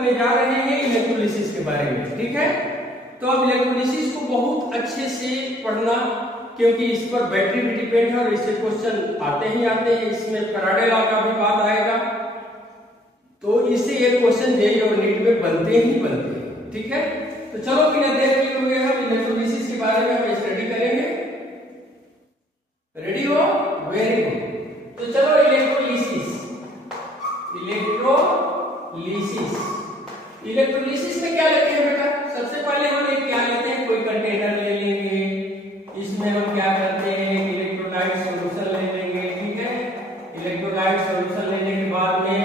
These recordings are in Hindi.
करने जा रहे हैं इलेक्ट्रोलिसिस के बारे में, ठीक है। तो अब इलेक्ट्रोलिसिस को बहुत अच्छे से पढ़ना, क्योंकि इस पर बैटरी भी डिपेंड है और इससे क्वेश्चन आते ही आते हैं। इसमें फैराडे लॉ का भी बात आएगा, तो इससे ये क्वेश्चन जेईई और नीट में बनते ही बनते हैं, ठीक है। तो चलो बिना देर किए हुए हम इलेक्ट्रोलिसिस के बारे में हम स्टडी करेंगे। रेडी हो? Very good. तो चलो इलेक्ट्रोलिसिस में क्या लेते हैं बेटा? सबसे पहले हम एक क्या लेते हैं, कोई कंटेनर ले लेंगे, इसमें हम क्या करते हैं, इलेक्ट्रोलाइट सॉल्यूशन ले लेंगे, ठीक है। इलेक्ट्रोलाइट सॉल्यूशन लेने के बाद में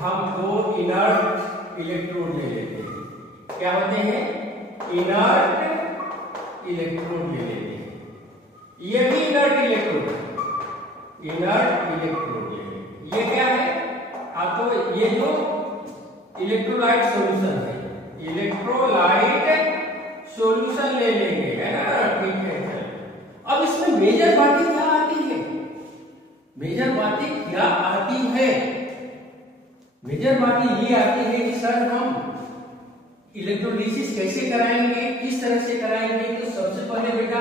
हम दो इनर्ट इलेक्ट्रोड ले लेते हैं। क्या होते हैं? इनर्ट इलेक्ट्रोड ले लेते हैं। ये भी इनर्ट इलेक्ट्रोड ले लेंगे। ये क्या है? तो ये जो इलेक्ट्रोलाइट सॉल्यूशन है, इलेक्ट्रोलाइट सॉल्यूशन ले लेंगे, है ना, ठीक है। अब इसमें मेजर बातें क्या आती है? मेजर बातें ये आती है कि सर हम इलेक्ट्रोलिसिस कैसे कराएंगे, किस तरह से कराएंगे। तो सबसे पहले बेटा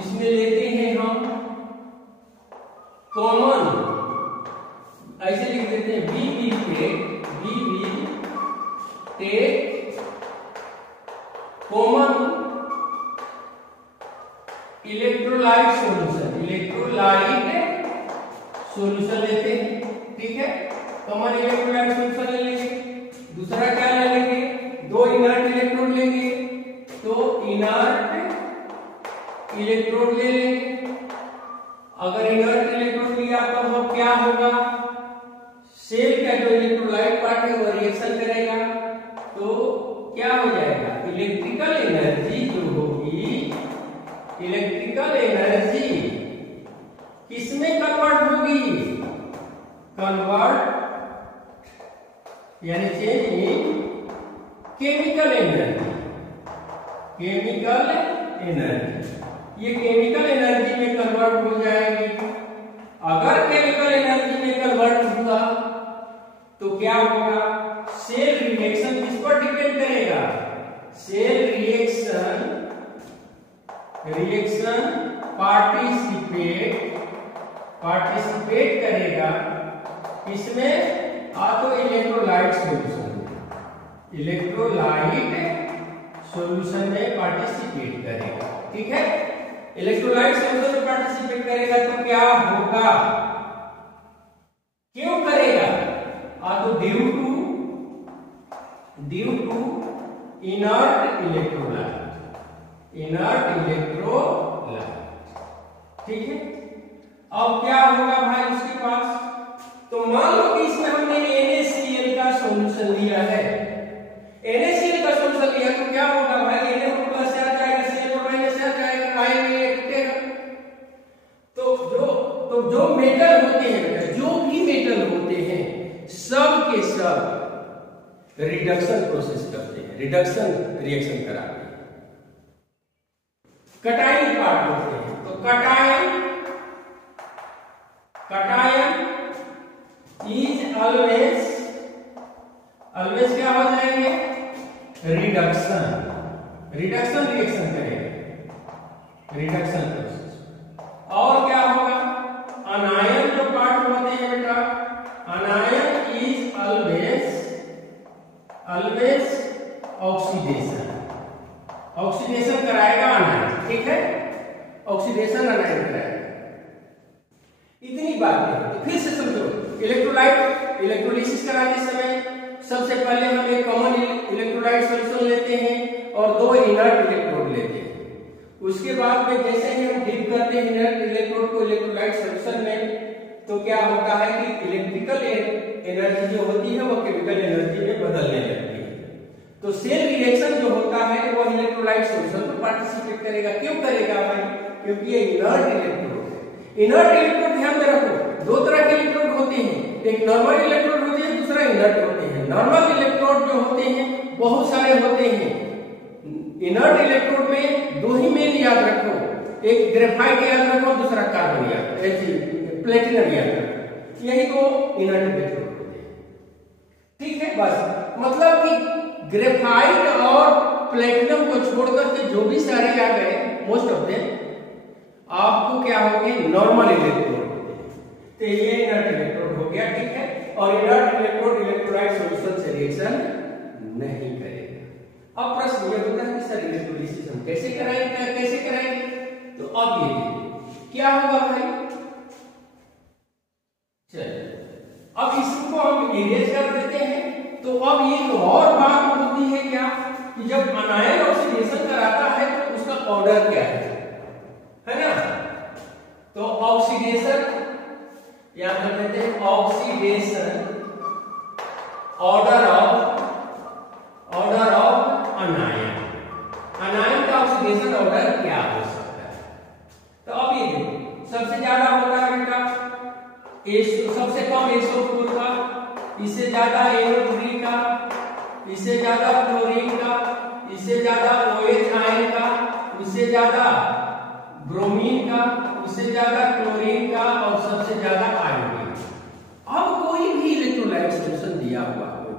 इसमें लेते हैं हम कॉमन, ऐसे लिख देते हैं we will take common electrolyte solution लेते हैं, ठीक है। कॉमन इलेक्ट्रोलाइट सॉल्यूशन ले लेंगे। दूसरा क्या ले लेंगे? दो इनर्ट इलेक्ट्रोड लेंगे, तो इनर्ट इलेक्ट्रोड ले लेंगे। अगर इनर्ट इलेक्ट्रोड लिया तो अब क्या होगा, सेल का जो इलेक्ट्रोलाइट पार्ट है वो रिएक्शन करेगा, तो क्या हो जाएगा, इलेक्ट्रिकल एनर्जी जो होगी, इलेक्ट्रिकल एनर्जी किसमें कन्वर्ट होगी, कन्वर्ट यानी change in chemical energy. Chemical energy ये केमिकल एनर्जी में कन्वर्ट हो जाएगी। अगर केमिकल एनर्जी में कन्वर्ट हुआ तो क्या होगा, सेल रिएक्शन किस पर डिपेंड करेगा, सेल रिएक्शन पार्टिसिपेट करेगा किसमें, तो इलेक्ट्रोलाइट सॉल्यूशन में पार्टिसिपेट करेगा, ठीक है। इलेक्ट्रोलाइट सॉल्यूशन में पार्टिसिपेट करेगा तो क्या होगा, क्यों करेगा, तो ड्यू टू इनर्ट इलेक्ट्रोलाइट, ठीक है। अब क्या होगा भाई उसके पास, तो मान लो कि इसमें हमने NaCl का सॉल्यूशन लिया है, NaCl का सॉल्यूशन लिया तो क्या होगा भाई, Na प्लस से आ जाएगा, Cl माइनस से आ जाएगा, आयन टूटेगा। तो जो मेटल होते हैं, जो भी मेटल होते हैं, सब के सब रिडक्शन प्रोसेस करते हैं, रिडक्शन रिएक्शन कराते हैं। कटायन पार्ट होते हैं, तो कटायन इज ऑलवेज क्या हो जाएंगे, रिडक्शन रिएक्शन करेगा, रिडक्शन प्रोसेस। और क्या होगा, अनायन जो पार्ट होते हैं बेटा, अनायन इज ऑलवेज ऑक्सीडेशन कराएगा अनायन, ठीक है, ऑक्सीडेशन अनायन कराएगा। इतनी बात है। तो फिर से समझो, इलेक्ट्रोलिसिस कराते समय सबसे पहले हम एक कॉमन इलेक्ट्रोलाइट सॉल्यूशन लेते हैं और दो इनर्ट इलेक्ट्रोड लेते हैं। उसके बाद में जैसे ही हम डिप करते हैं इनर्ट इलेक्ट्रोड को इलेक्ट्रोलाइट सॉल्यूशन में, तो क्या होता है कि इलेक्ट्रिकल एनर्जी जो होती है वो केमिकल एनर्जी में बदलने लगती है। तो सेल रिएक्शन जो होता है वो इलेक्ट्रोलाइट सॉल्यूशन में पार्टिसिपेट करेगा। क्यों करेगा भाई, क्योंकि ये इनर्ट इलेक्ट्रोड है। इनर्ट इलेक्ट्रोड ध्यान में रखो, दो तरह के इलेक्ट्रोड होते हैं, एक नॉर्मल इलेक्ट्रोड होते हैं, दूसरा इनर्ट होते हैं। नॉर्मल इलेक्ट्रोड जो होते हैं बहुत सारे होते हैं, इनर्ट इलेक्ट्रोड में दो ही मेन याद रखो, एक ग्रेफाइट याद रखो, दूसरा कार्बन याद, प्लेटिनम याद रखो, यही को इनर्ट इलेक्ट्रोड होते हैं, ठीक है। बस मतलब कि ग्रेफाइट और प्लेटिनम को छोड़कर के जो भी सारे आ गए मोस्ट ऑफ देम आपको क्या होंगे, नॉर्मल इलेक्ट्रोड होते हैं। तो ये इनर्ट इलेक्ट्रोड हो गया, ठीक है। और इनर्ट इलेक्ट्रोड इलेक्ट्रोलाइट सॉल्यूशन से रिएक्शन नहीं करेगा। अब प्रश्न ये होता है कि सर इलेक्ट्रोलिसिस हम कैसे कराएंगे? तो अब ये क्या होगा भाई, चलिए अब इसको हम इरेज कर देते हैं। तो अब एक और बात होती है क्या कि जब अनायन ऑक्सीडेशन कराता है तो उसका ऑर्डर क्या है ना? तो ऑक्सीडेशन या हम कहते हैं ऑक्सीडेशन ऑर्डर ऑफ अनायन। अनायन का ऑक्सीडेशन ऑर्डर क्या हो सकता है? तो अब ये देखो, सबसे ज्यादा होता है बेटा सबसे कम SO4 का, इससे ज्यादा NO3 का, इससे ज्यादा क्लोरीन का, इससे ज्यादा OH आयन का, उससे ज्यादा ब्रोमीन का, उससे ज्यादा क्लोरीन का और सबसे ज्यादा आयोडीन। अब कोई भी इलेक्ट्रोलाइट सॉल्यूशन दिया हुआ हो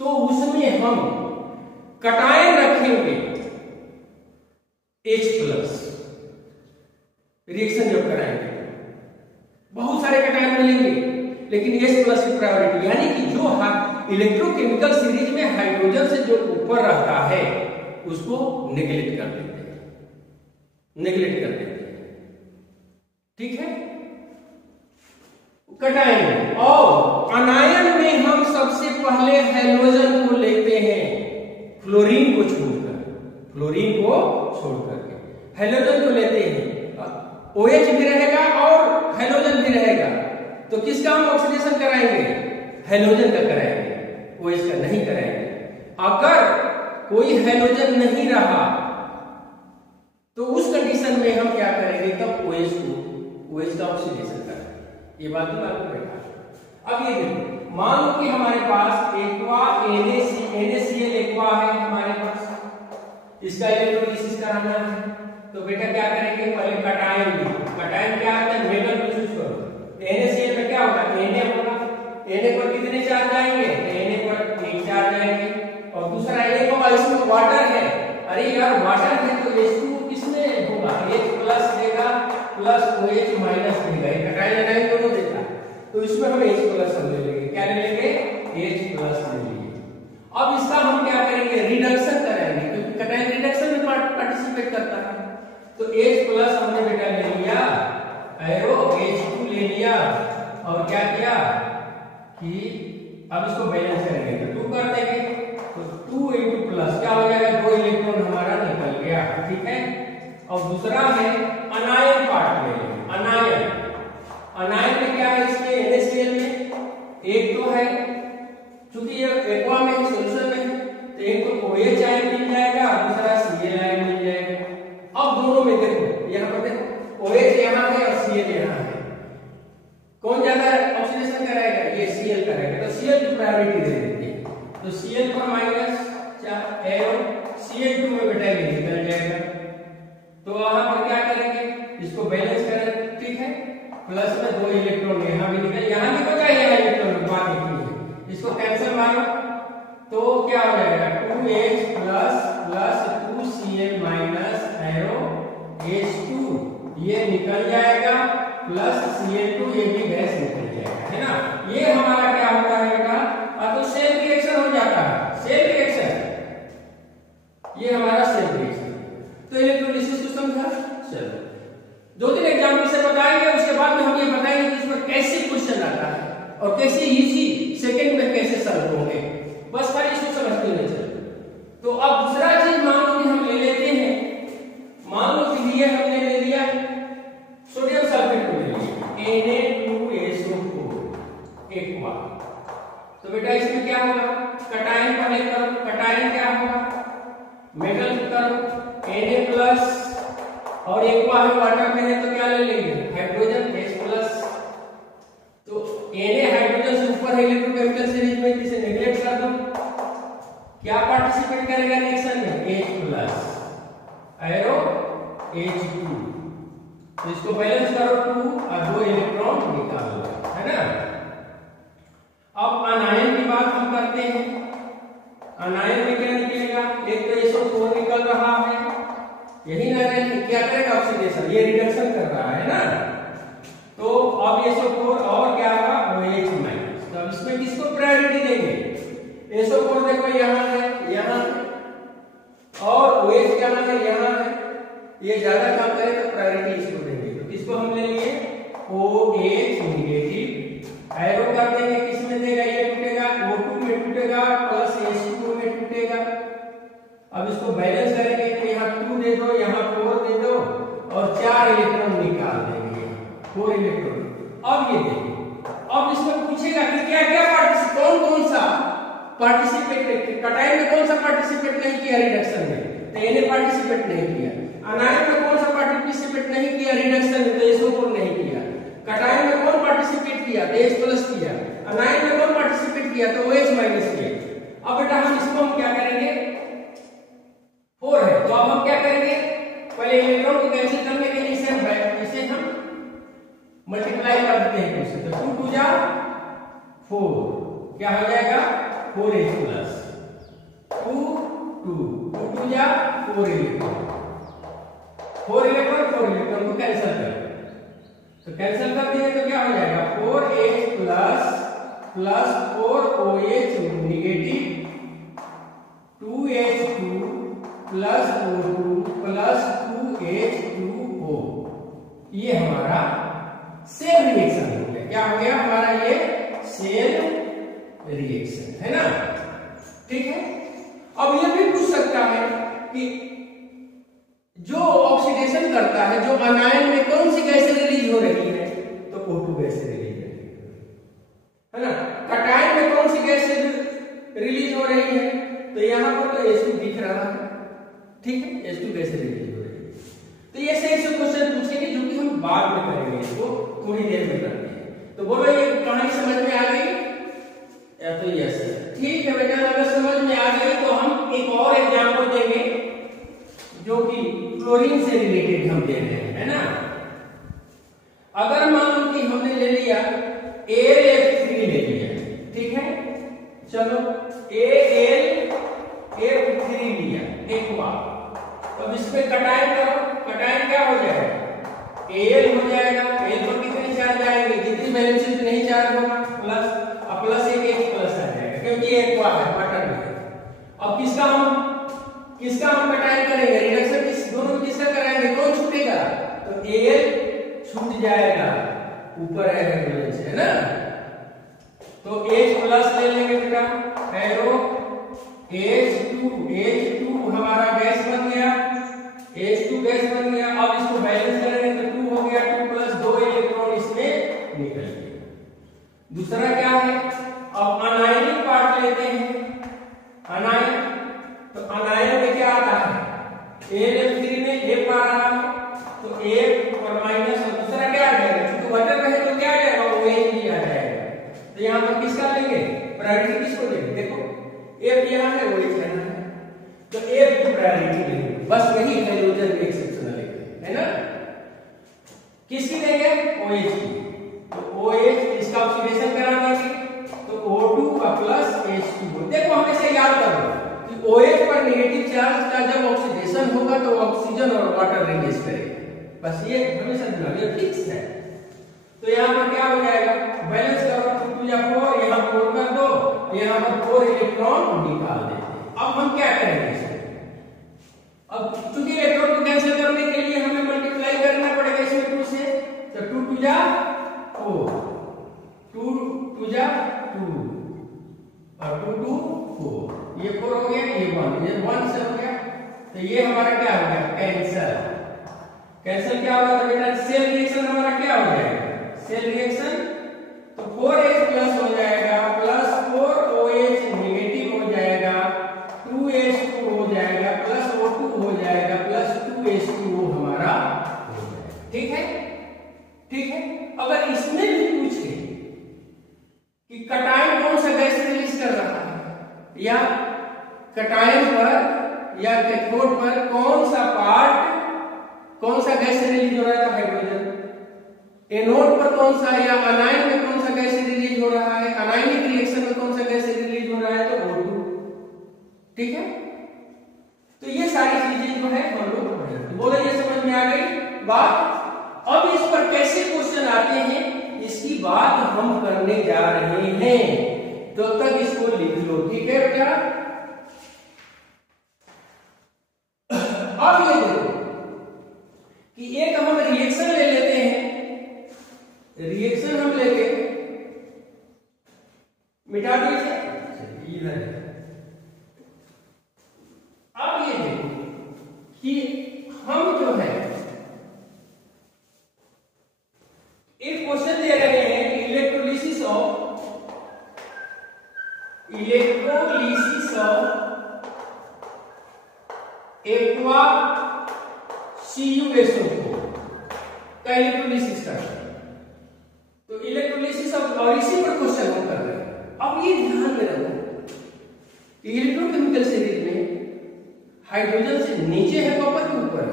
तो उसमें हम कटायन रखेंगे H+। रिएक्शन जब कराएंगे बहुत सारे कटायन मिलेंगे, लेकिन H+ की प्रायोरिटी, यानी कि जो इलेक्ट्रोकेमिकल सीरीज में हाइड्रोजन से जो ऊपर रहता है उसको नेग्लेक्ट कर देते हैं, ठीक है। कटायन और अनायन में हम सबसे पहले हैलोजन को लेते हैं, फ्लोरीन को छोड़कर के हैलोजन को लेते हैं। OH भी रहेगा और हैलोजन भी रहेगा, तो किसका हम ऑक्सीडेशन कराएंगे? हैलोजन का कराएंगे, OH का नहीं कराएंगे। अगर कोई हैलोजन नहीं रहा तो उस कंडीशन में हम क्या करेंगे, तब OH का ऑक्सीडेशन करेंगे। ये बात भी आपको बैठा। अब ये देखो, मान लो कि हमारे पास एक्वा NaCl एक्वा है हमारे पास, इसका इलेक्ट्रोलिसिस कराना है। तो बेटा क्या करेंगे, पहले कटायन क्या होता है, मेटल को चूज करो। NaCl में क्या होगा, Na होगा। Na पर कितने चार्ज आएंगे, Na पर 1 चार्ज आएंगे। और दूसरा Na होगा, इसमें वाटर है, अरे यार वाटर है तो H2 किसमें होगा, H+ देगा प्लस OH माइनस देगा, कटायन दोनों देगा। तो इसमें हम H+ हम ले लेंगे, क्या ले लेंगे, H+ ले लेंगे। अब इसका हम क्या करेंगे, रिडक्शन कराएंगे, क्योंकि कटायन रिडक्शन में पार्टिसिपेट करता है। तो H+ हमने बेटा ले लिया, एरो H2 ले लिया, और क्या किया कि अब इसको बैलेंस करेंगे, तो 2 कर देंगे। तो 2 × प्लस क्या हो जाएगा, 2 इलेक्ट्रॉन हमारा निकल गया, ठीक है। और दूसरा है अनायन पार्ट में, अनायन में क्या है, इसमें NaCl में एक तो है, चूंकि ये एक्वा में सॉल्यूशन में, तो एक तो OH आयन मिल जाएगा, दूसरा Cl आयन मिल जाएगा। अब दोनों में देखो, यहाँ पर देखो OH यहाँ है और Cl यहाँ है, कौन ज्यादा ऑक्सीडेशन कराएगा, ये Cl करेगा। तो Cl की प्रायोरिटी दे देते हैं, तो Cl पर माइनस एरो Cl2 में बेटा ये निकल जाएगा। तो वहां पर क्या करेंगे, इसको बैलेंस करें, ठीक है। प्लस में 2 इलेक्ट्रॉन यहाँ भी निकल, यहाँ भी बचा, यहाँ इलेक्ट्रॉन बात है, इसको कैंसिल मारो तो क्या हो जाएगा, 2H plus 2Cl minus arrow H2 ये निकल जाएगा, प्लस Cl2 ये भी गैस निकल जाएगा, है ना। ये हमारा क्या होता है बेटा, तो सेम रिएक्शन हो जाता है, सेम रिएक्शन, ये हमारा सेम रिएक्शन। तो इलेक्ट्रोलिसिस को समझा। चलो 2-3 एग्जांपल से बताएंगे, उसके बाद में हम ये बताएंगे कि इसमें कैसे क्वेश्चन आता है और कैसे इजी सेकंड में कैसे सॉल्व होंगे, बस खाली इसको समझते हुए चलो। तो अब दूसरा चीज मान लो कि हम ले लेते हैं, मान लो कि लिए हमने ले लिया सोडियम सल्फेट को ले लिया Na2SO4 एक्वा। तो बेटा इसमें क्या होगा, कटायन पहले करो, कटायन क्या होगा, मेटल करो Na+ और एक्वा है वाटर में है, तो क्या ले लेंगे, हाइड्रोजन H+। तो Na हाइड्रोजन से ऊपर है इलेक्ट्रोकेमिकल सीरीज में, इसे नेग्लेक्ट कर दो, क्या पार्टिसिपेट करेगा रिएक्शन में, H+ एरो H2। तो इसको बैलेंस करो 2 और 2 इलेक्ट्रॉन निकालो, है ना। अब अनायन की बात हम करते हैं, अनायन में क्या निकलेगा, एक तो SO4 निकल रहा है, यही ना क्या करेगा ऑक्सीडेशन, ये रिडक्शन कर रहा है ना, तो अब SO4 और क्या होगा OH माइनस। तो अब इसमें किसको प्रायोरिटी देंगे, SO4 देखो यहाँ है, यहाँ है, और OH क्या है यहाँ है, ये ज्यादा काम करे तो प्रायोरिटी इसको देंगे। तो किसको हम ले लिए OH नेगेटिव, एरो कर देंगे, किस में देगा, ये टूटेगा O2 में टूटेगा प्लस H2 में टूटेगा। अब इसको बैलेंस करेंगे तो यहाँ 2 दे दो, यहाँ 4 दे दो और 4 इलेक्ट्रॉन निकाल देंगे, 4 इलेक्ट्रॉन। अब ये देखिए, अब इसमें पूछेगा कि क्या क्या कौन कौन सा पार्टिसिपेट, कटाई में कौन सा पार्टिसिपेट नहीं किया रिडक्शन में, तो इन्हें पार्टिसिपेट नहीं किया। अनायन में कौन सा पार्टिसिपेट नहीं किया रिडक्शन में, तो SO4 नहीं किया। कटाई में कौन पार्टिसिपेट किया, तो H प्लस किया। अनायन में कौन पार्टिसिपेट किया, तो OH माइनस किया। अब बेटा हम इसको हम क्या करेंगे, 4 है तो अब हम क्या करेंगे, पहले इलेक्ट्रॉन को कैंसिल करने के लिए इसे हम मल्टीप्लाई कर देते हैं इससे, तो 2 2 जा 4 क्या हो जाएगा 4H प्लस 2 2 2 2 जा 4 इलेक्ट्रॉन, 4 इलेक्ट्रॉन को कैंसिल कर, तो कैंसिल कर दिए तो क्या हो जाएगा 4H plus plus 4OH negative 2H2 plus O2 plus 2H2O, ये हमारा सेल रिएक्शन हो गया। क्या हो गया हमारा ये सेल रिएक्शन है ना, ठीक है। अब ये भी पूछ सकता है कि जो ऑक्सीडेशन करता है, जो अनायन में कौन सी गैस रिलीज हो रही है, तो O2 गैस रिलीज हो रही है ना। कटायन में कौन सी गैस रिलीज हो रही है, तो यहाँ पर तो H2 दिख रहा है, ठीक है, H2 गैस रिलीज हो रही है। तो ये सही से क्वेश्चन पूछेंगे जो कि हम बाद में करेंगे, इसको थोड़ी देर में करते हैं। तो बोलो ये कहानी समझ में आ गई, या तो यस, ठीक है बेटा। अगर समझ में आ गई तो हम एक और एग्जांपल देंगे जो कि क्लोरीन से रिलेटेड हम दे रहे हैं, है ना। अगर मान लो कि हमने ले लिया AlF3 ले लिया, ठीक है, चलो AlF3 लिया एक बार, अब इसमें कटायन करो, कटायन क्या हो जाएगा Al हो जाएगा, Al पर कितने चार्ज आएंगे, जितनी वैलेंस से नहीं चार्ज होगा प्लस, अब प्लस एक H प्लस आ जाएगा क्योंकि एक बार है वाटर में। अब किसका हम कटायन करेंगे, रिडक्शन किस दोनों में किसका कराएंगे, कौन छूटेगा, तो Al छूट जाएगा, ऊपर है हाइड्रोजन से, है ना। तो H प्लस ले लेंगे बेटा, एरो H2 हमारा गैस बन गया, H2 गैस बन गया। अब इसको बैलेंस करेंगे तो 2 हो गया, 2 प्लस 2 इलेक्ट्रॉन इसमें निकल गए। दूसरा क्या है, अब अनायनिक पार्ट लेते हैं, अनायन, तो अनायन में क्या आता है, AlF3 में एक आ रहा है, तो एक और माइनस, और दूसरा क्या आ जाएगा, क्योंकि वाटर में है तो क्या आ जाएगा, OH भी आ जाएगा। तो यहाँ पर किसका लेंगे, प्रायोरिटी किसको देंगे, देखो F यहाँ है, OH यहाँ है, तो F की प्रायोरिटी देंगे, बस यही हाइड्रोजन में एक्सेप्शनल है ना। किसकी देंगे, OH की, तो OH इसका ऑक्सीडेशन करा देंगे, तो O2 का प्लस H2। देखो हमेशा याद करो कि OH पर नेगेटिव चार्ज का जब ऑक्सीडेशन होगा तो ऑक्सीजन और वाटर रिलीज करेगा, बस ये हमेशा ध्यान, ये फिक्स है। तो यहाँ पर क्या हो जाएगा, बैलेंस करो, 2 या 4, यहाँ 4 कर दो, यहाँ पर 4 इलेक्ट्रॉन निकाल देते। अब हम क्या करेंगे इसमें, अब चूंकि इलेक्ट्रॉन को कैंसिल करने के लिए हमें मल्टीप्लाई करना पड़ेगा इसमें 2 से, तो 2 2 जा 4, 2 2 जा 2 और 2 2 4, ये 4 हो गया, ये 1, ये 1 से हो गया, तो ये हमारा क्या हो गया, कैंसिल। कैंसिल क्या होगा, तो बेटा सेल रिएक्शन हमारा क्या हो जाएगा, सेल रिएक्शन, तो 4H प्लस हो जाएगा, प्लस 4OH नेगेटिव हो जाएगा, 2H2 हो जाएगा, प्लस O2 हो जाएगा, प्लस 2H2O हमारा हो जाएगा, ठीक है, ठीक है। अगर इसमें भी पूछे कि कटायन कौन सा गैस रिलीज कर रहा है, या कटायन पर या कैथोड पर कौन सा पार्ट, कौन सा गैस रिलीज हो रहा है, तो हाइड्रोजन। एनोड पर कौन सा, या अनायन में कौन सा गैस रिलीज हो रहा है, अनायनिक रिएक्शन में कौन सा गैस रिलीज हो रहा है, तो O2। ठीक है। तो ये सारी चीजें जो है हम लोग पढ़ेंगे। तो बोलो ये समझ में आ गई बात। अब इस पर कैसे क्वेश्चन आते हैं इसकी बात हम करने जा रहे हैं, तो तक इसको लिख लो, ठीक है बेटा। अब ये देखो कि एक हम रिएक्शन ले लेते हैं, रिएक्शन हम लेके मिटा दीजिए इधर। अब ये देखो कि हम जो है एक क्वेश्चन दे रहे हैं कि इलेक्ट्रोलिसिस ऑफ एक्वा CuSO4 का इलेक्ट्रोलिसिस करना। तो इलेक्ट्रोलिसिस और इसी पर क्वेश्चन हम कर रहे हैं। अब ये ध्यान में रखो कि इलेक्ट्रोकेमिकल सीरीज में हाइड्रोजन से नीचे है कॉपर के ऊपर है,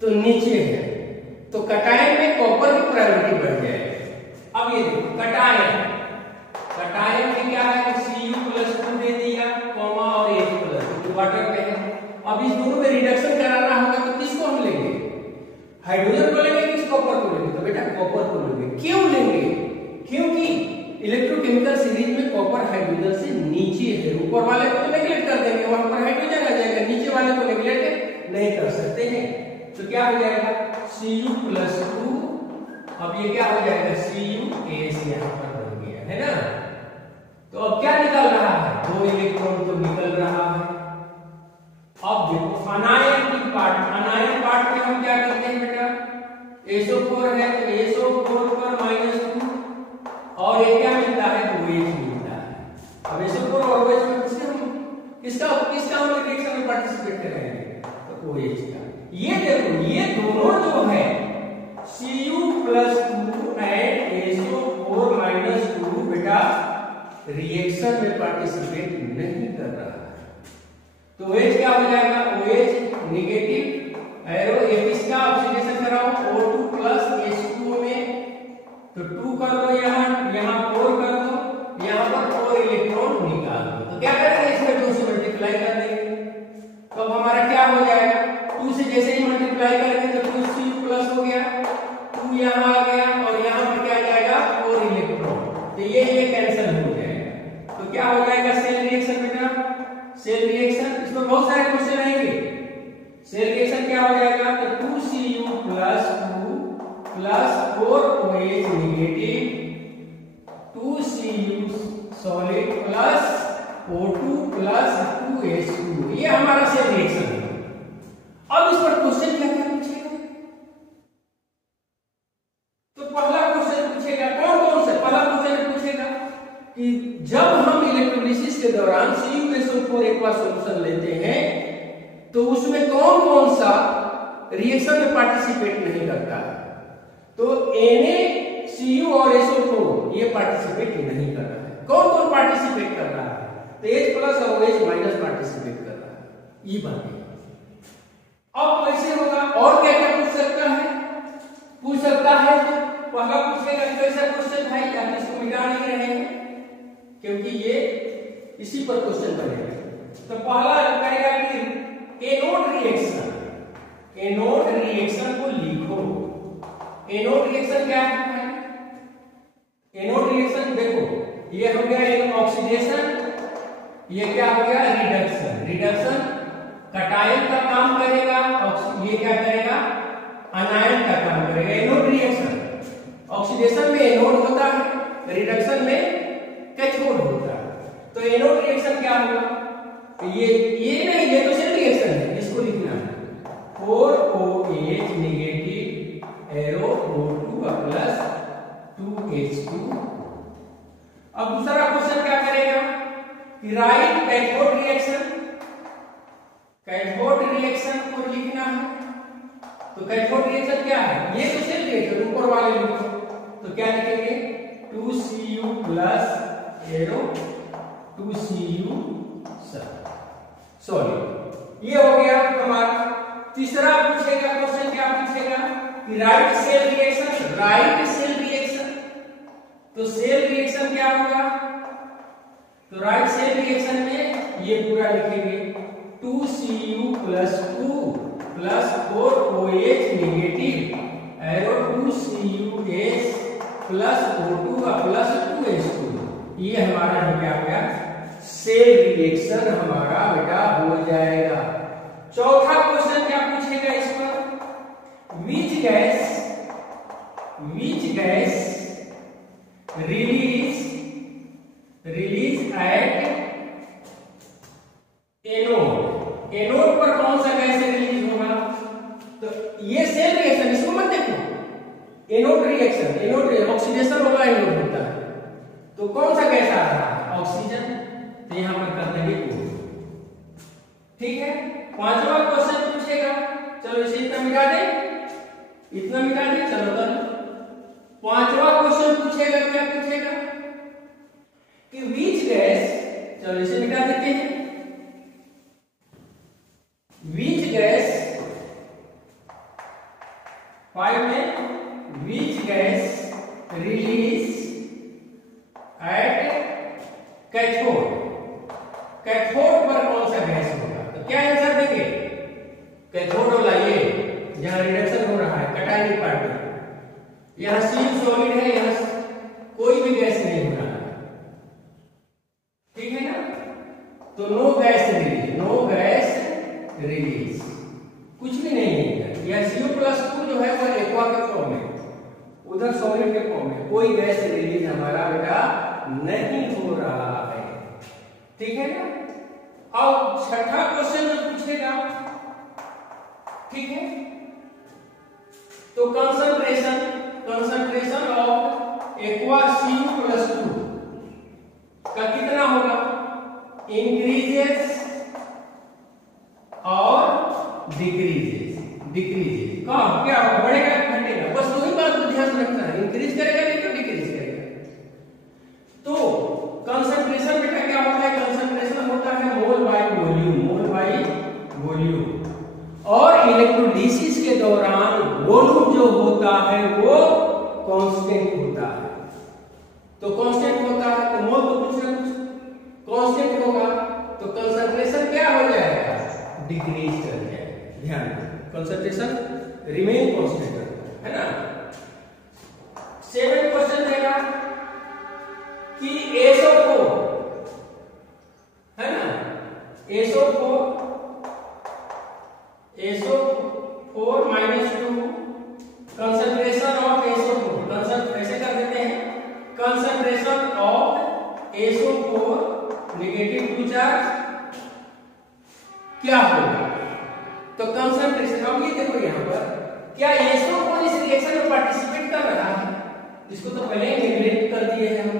तो नीचे है, तो कटायन में कॉपर की प्रायोरिटी बढ़ जाएगी। अब ये देखो कटायन में क्या है, Cu+2 दे दिया, कॉमा और H+ वाटर में है। अब इस दोनों में रिडक्शन कराना होगा, तो किसको हम लेंगे, हाइड्रोजन को लेंगे किस कॉपर को लेंगे, तो बेटा कॉपर को लेंगे। क्यों लेंगे, क्योंकि इलेक्ट्रोकेमिकल सीरीज में कॉपर हाइड्रोजन से नीचे है। ऊपर वाले को तो नेगलेक्ट कर देंगे, वहां पर हाइड्रोजन आ जाएगा, नीचे वाले को नेगलेक्ट नहीं कर सकते हैं। तो क्या हो जाएगा Cu+2, अब ये क्या हो जाएगा CuS यहाँ पर बन गया है ना। तो अब क्या निकल रहा है, 2 इलेक्ट्रॉन तो निकल रहा है। अब देखो अनायन पार्ट में हम क्या करते हैं बेटा, SO4 है तो SO4 पर -2 और ये क्या मिलता है, OH मिलता है। अब SO4 और OH में किसका हम रिएक्शन में पार्टिसिपेट करेंगे, तो OH का। ये देखो ये दोनों जो है Cu+2 एंड SO4-2 बेटा रिएक्शन में पार्टिसिपेट नहीं कर रहा है। तो OH क्या हो जाएगा, OH नेगेटिव एरो, ये किसका ऑक्सीडेशन कराओ, O2 H2O में, तो 2 कर दो, यहाँ 4 कर दो, यहाँ पर 4 इलेक्ट्रॉन निकाल दो। तो क्या करेंगे, इसमें 2 से मल्टीप्लाई कर देंगे, तो अब हमारा क्या हो जाएगा, 2 से जैसे ही मल्टीप्लाई करेंगे तो 2Cu+ हो गया, 2 यहाँ आ गया और यहाँ पर क्या जाएगा 4 इलेक्ट्रॉन, तो ये कैंसिल हो जाएगा। तो क्या हो जाएगा सेल रिएक्शन बेटा, सेल रिएक्शन, इसमें बहुत सारे क्वेश्चन आएंगे। सेल रिएक्शन क्या हो जाएगा, तो 2Cu+2 4OH negative 2Cu solid O2 2H2, ये हमारा सेल रिएक्शन है। अब इस पर क्वेश्चन क्या क्या पूछेगा, तो पहला क्वेश्चन पूछेगा कौन सा, पहला क्वेश्चन पूछेगा कि जब हम इलेक्ट्रोलिसिस के दौरान CuSO4 एक्वा सॉल्यूशन लेते हैं तो उसमें कौन सा रिएक्शन में पार्टिसिपेट नहीं करता है, तो NaCu और SO4 ये पार्टिसिपेट नहीं कर रहा है। कौन पार्टिसिपेट कर रहा है, तो H+ और OH- पार्टिसिपेट कर रहा है, ये बात है। अब कैसे होगा, और क्या क्या पूछ सकता है, तो पहला पूछेगा कैसा क्वेश्चन है, या इसको मिटा नहीं रहे हैं क्योंकि ये इसी पर क्वेश्चन बनेगा। तो पहला कहेगा कि एनोड रिएक्शन को लिखो। एनोड रिएक्शन क्या है, एनोड रिएक्शन देखो ये हो गया एक ऑक्सीडेशन, ये क्या हो गया रिडक्शन कटायन का काम करेगा, ये क्या करेगा अनायन का काम करेगा। एनोड रिएक्शन ऑक्सीडेशन में एनोड होता है, रिडक्शन में कैथोड होता है। तो एनोड रिएक्शन क्या होगा, तो ये नहीं, ये तो सेल रिएक्शन है, इसको लिखना है 4OH negative arrow O2 plus 2H2। अब दूसरा क्वेश्चन क्या करेगा कि राइट कैथोड रिएक्शन को लिखना है। तो कैथोड रिएक्शन क्या है, ये तो सेल रिएक्शन ऊपर वाले लिखो, तो क्या लिखेंगे 2Cu+ एरो 2Cu सॉलिड। ये हो गया हमारा। तीसरा पूछेगा क्वेश्चन, क्या पूछेगा कि राइट सेल रिएक्शन, तो सेल रिएक्शन क्या होगा, तो राइट सेल रिएक्शन में ये पूरा लिखेंगे 2Cu + 2 + 4OH negative arrow 2CuH + O2 का +2H2। ये हमारा हो गया सेल रिएक्शन हमारा बेटा हो जाएगा। चौथा क्वेश्चन क्या पूछेगा इस पर, which gas release at anode पर कौन सा गैस रिलीज होगा। तो ये सेल रिएक्शन, इसको मत देखो, एनोड रिएक्शन ऑक्सीडेशन होगा, एनोड होता है। तो कौन सा गैस आ रहा है, ऑक्सीजन। तो यहां पर कर देंगे O। ठीक है, पांचवा क्वेश्चन पूछेगा, चलो इसे इतना मिटा दे, चलो कर। पांचवा क्वेश्चन पूछेगा, क्या पूछेगा कि विच गैस, चलो इसे मिटा देते हैं, विच गैस 5 में which gas release at cathode पर कौन सा गैस होगा। तो क्या आंसर देंगे, कैथोड वाला ये जहां रिडक्शन हो रहा है, कटायनिक पार्ट, यहां सील सॉलिड है, यहां कोई भी गैस नहीं हो रहा है, ठीक है ना। तो नो गैस रिलीज, कुछ भी नहीं है। यह Cu+2 जो है वो एक्वा के फॉर्म में, उधर सॉलिड के फॉर्म में, कोई गैस रिलीज हमारा बेटा नहीं हो रहा है, ठीक है ना। अब छठा क्वेश्चन जो पूछेगा, ठीक है, तो कंसंट्रेशन ऑफ एक्वा Cu+2 का कितना होगा, इंक्रीजेस और डिक्रीजेस। क्या होगा, बढ़ेगा घटेगा, बस वही बात को ध्यान रखना है, इंक्रीज करेगा नहीं तो डिक्रीज करेगा। तो कंसंट्रेशन बेटा क्या होता है, कंसंट्रेशन होता है मोल बाय वॉल्यूम, और इलेक्ट्रोलिसिस के दौरान वॉल्यूम जो होता है वो कांस्टेंट होता है। तो कांस्टेंट होता है तो मोल तो कुछ ना कुछ कांस्टेंट होगा, तो कंसंट्रेशन क्या हो जाएगा, डिक्रीज कर जाएगा। ध्यान रखो, कंसंट्रेशन रिमेन कांस्टेंट है ना। 7 क्वेश्चन देगा कि SO4 है ना, SO4 -2 कंसंट्रेशन ऑफ SO4, ऐसे कर देते हैं, concentration of SO4 negative charge क्या होगा। तो कंसंट्रेशन, अब ये देखो यहां पर क्या SO4 इस रिएक्शन में पार्टिसिपेट कर रहा है, इसको तो पहले ही नेग्लेक्ट कर दिए हैं हम,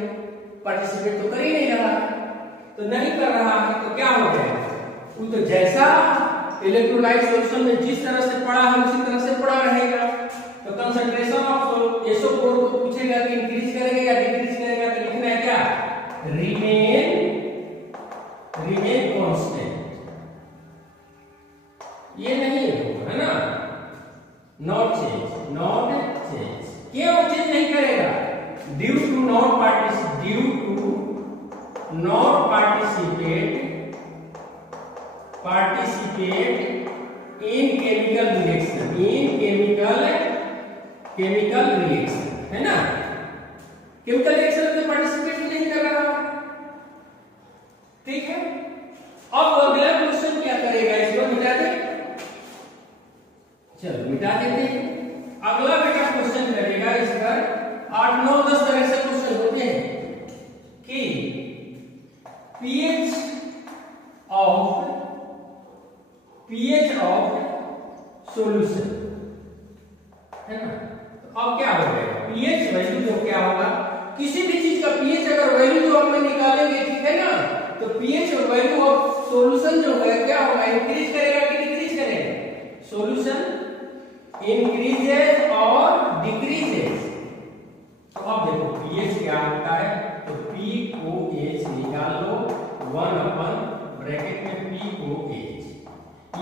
पार्टिसिपेट तो कर ही नहीं रहा, तो नहीं कर रहा है तो क्या हो जाएगा, वो तो जैसा इलेक्ट्रोलाइट सॉल्यूशन में जिस तरह से पड़ा है उसी तरह से पड़ा रहेगा। तो कंसंट्रेशन ऑफ SO4 को पूछेगा कि इंक्रीज करेगा या डिक्रीज करेगा, तो लिखना है क्या, रिमेन कांस्टेंट, ये नहीं है ना, नॉट चेंज। क्यों चेंज नहीं करेगा, due to not participate in chemical reaction, है ना, केमिकल रिएक्शन में पार्टिसिपेट नहीं कर रहा, ठीक है। अब अगला क्वेश्चन क्या करेगा, इसको मिटा दे, चलो मिटा देते हैं। अगला बेटा क्वेश्चन करेगा इस पर 8, 9, 10 तरह से क्वेश्चन होते हैं कि pH ऑफ सॉल्यूशन, है ना। तो अब क्या हो जाएगा, pH वैल्यू जो क्या होगा, किसी भी चीज का pH अगर वैल्यू जो हम निकालेंगे, ठीक है ना, तो pH और वैल्यू ऑफ सॉल्यूशन जो है क्या होगा, इंक्रीज करेगा कि डिक्रीज करेगा, सॉल्यूशन इंक्रीजेस और डिक्रीजेस। तो अब देखो pH क्या होता है, तो POH निकाल लो, 1/ब्रैकेट में POH,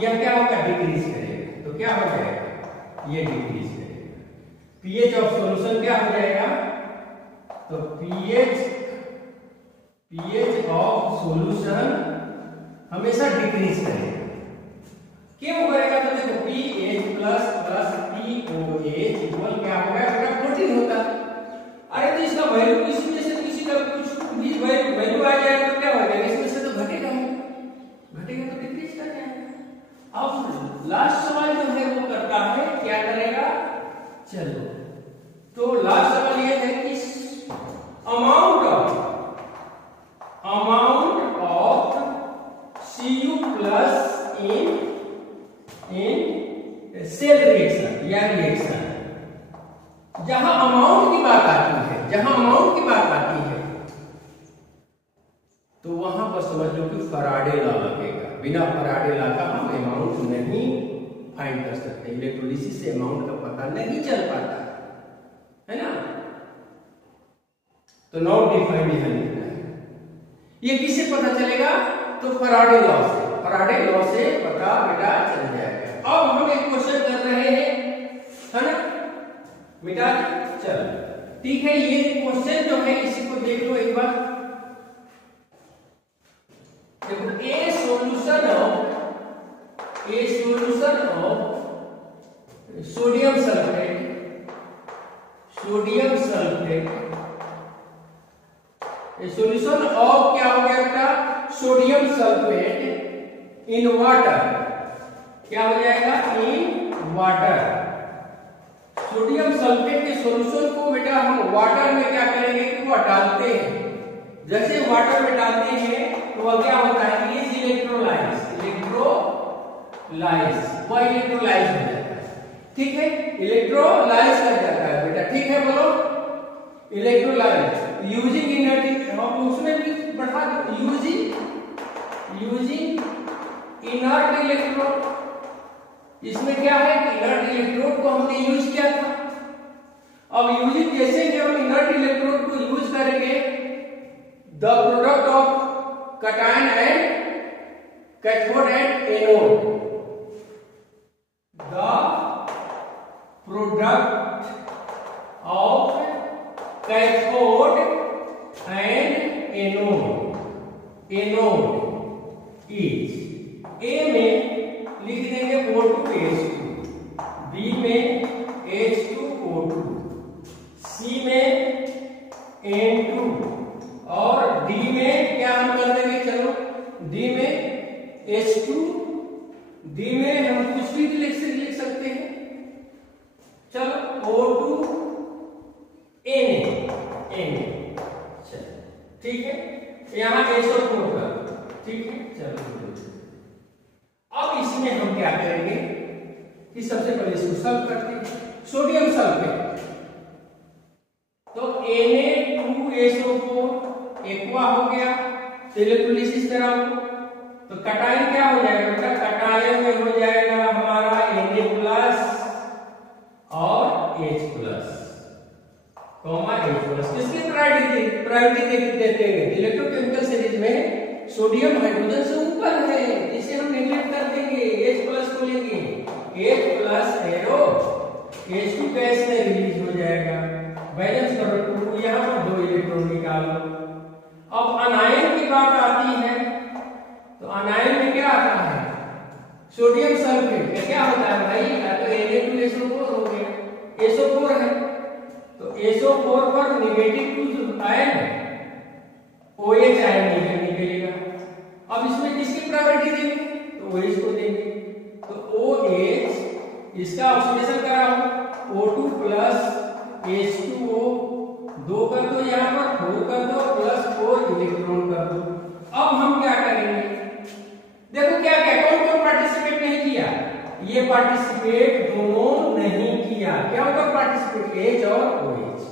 यह क्या होगा, डिक्रीज करेगा, तो क्या हो जाएगा, ये डिक्रीज करेगा। pH ऑफ सॉल्यूशन क्या हो जाएगा, तो pH ऑफ सॉल्यूशन हमेशा डिक्रीज करेगा। क्यों करेगा? तो देखो PH plus plus POH equal क्या हो गया बेटा 14 होता है। अरे तो इसका वैल्यू इसमें से किसी का कुछ भी वैल्यू आ जाए तो क्या होगा? इसमें से तो घटेगा ही, घटेगा तो डिक्रीज कर जाएगा। अब लास्ट सवाल जो है वो करता है क्या करेगा? चलो तो लास्ट सवाल ये है कि amount of Cu plus in cell reaction या रिएक्शन, जहां अमाउंट की बात आती है तो वहां पर समझ लो कि फैराडे लॉ लगेगा। बिना फैराडे लॉ का हम अमाउंट नहीं फाइंड कर सकते। इलेक्ट्रोलिसिस से अमाउंट का पता नहीं चल पाता है ना। तो नॉट डिफाइंड यहां लिखना है। ये किससे पता चलेगा? तो फैराडे लॉ से। फैराडे लॉ से पता बेटा चल जाएगा। अब हम एक क्वेश्चन कर रहे हैं, है ना, मिटा चल ठीक है। ये क्वेश्चन जो है इसी को देख लो एक बार। देखो ए solution of sodium sulphate solution of क्या हो गया बेटा? सोडियम सल्फेट इन वाटर, क्या हो जाएगा? In water. सोडियम सल्फेट के सॉल्यूशन को बेटा हम वाटर में क्या करेंगे कि वो डालते हैं। जैसे वाटर में डालते हैं तो वह क्या होता है? इलेक्ट्रोलाइज वह इलेक्ट्रोलाइज हो जाता है। ठीक है, इलेक्ट्रोलाइज कर जाता है बेटा। ठीक है, बोलो इलेक्ट्रोलाइज यूजिंग इनर्ट, हम उसमें भी बढ़ा दो, यूजिंग इनर्ट इलेक्ट्रोड। इसमें क्या है कि इनर्ट इलेक्ट्रोड को हमने यूज किया था। अब यूजिंग जैसे कि हम इनर्ट इलेक्ट्रोड को यूज करेंगे, the product of cation and cathode and anode, the product of cathode and anode is, A में लिख देंगे O2H2, बी में H2O2, सी में N2 और डी में क्या हम कर देंगे? चलो डी में H2, डी में हम कुछ भी लिख सकते हैं। चलो O2 Na, चलो ठीक है, यहां SO4 कर, ठीक है। चलो अब इसमें हम क्या करेंगे कि सबसे पहले इसको सॉल्व करते हैं। सोडियम सल्फेट, तो Na2SO4 एक्वा हो गया, तो इलेक्ट्रोलिसिस कराओ तो कैटायन क्या हो जाएगा बेटा? कैटायन में हो जाएगा हमारा Na प्लस और H plus comma H plus. किसकी प्रायोरिटी देते हैं? इलेक्ट्रोकेमिकल सीरीज में सोडियम हाइड्रोजन से ऊपर है, इसे हम नेगलेक्ट कर देंगे, H प्लस को लेंगे। H plus arrow H2 gas में रिलीज हो जाएगा। बैलेंस करो, यहां पर 2 इलेक्ट्रॉन निकालो। अब अनायन की बात आती है तो अनायन में क्या आता है? सोडियम सल्फेट का क्या होता है भाई? या तो Na2SO4 हो गया, SO4 है तो SO4 पर नेगेटिव आयन OH आयन निकलेगा। अब इसमें किसकी प्रायोरिटी देंगे? तो OH को देंगे, तो OH इसका ऑक्सीडेशन कराओ, O2 प्लस H2O 2 कर दो, यहां पर 4 कर दो, प्लस 4 इलेक्ट्रॉन कर दो। अब हम क्या करेंगे? देखो क्या क्या कौन पार्टिसिपेट नहीं किया? ये पार्टिसिपेट दोनों नहीं किया। क्या होगा पार्टिसिपेट? H और OH।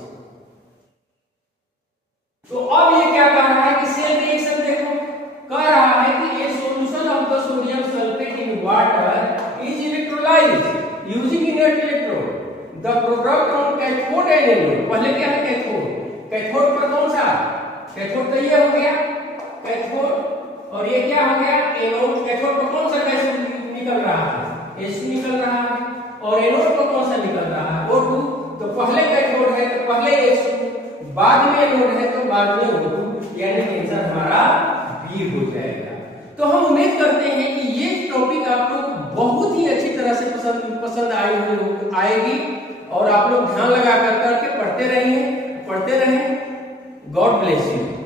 तो अब ये क्या कह रहा है कि सेल रिएक्शन देखो कह रहा है कि ए solution of the sodium sulphate in water is electrolysed using inert electrode, the product of cathode and anode. पहले क्या है? कैथोड पर कौन सा? कैथोड तो ये हो गया कैथोड, और ये क्या हो गया? एनोड। कैथोड पर कौन सा गैस निकल रहा है? H2 निकल रहा है, और एनोड पर कौन सा निकल रहा है? O2। तो पहले कैथोड है तो पहले H2, बाद में एनोड है तो बाद में O2, यानी आंसर हमारा बी हो जाएगा। तो हम उम्मीद करते हैं कि ये टॉपिक आप लोग बहुत ही अच्छी तरह से पसंद आएगी और आप लोग ध्यान लगा करके पढ़ते रहें। God bless you.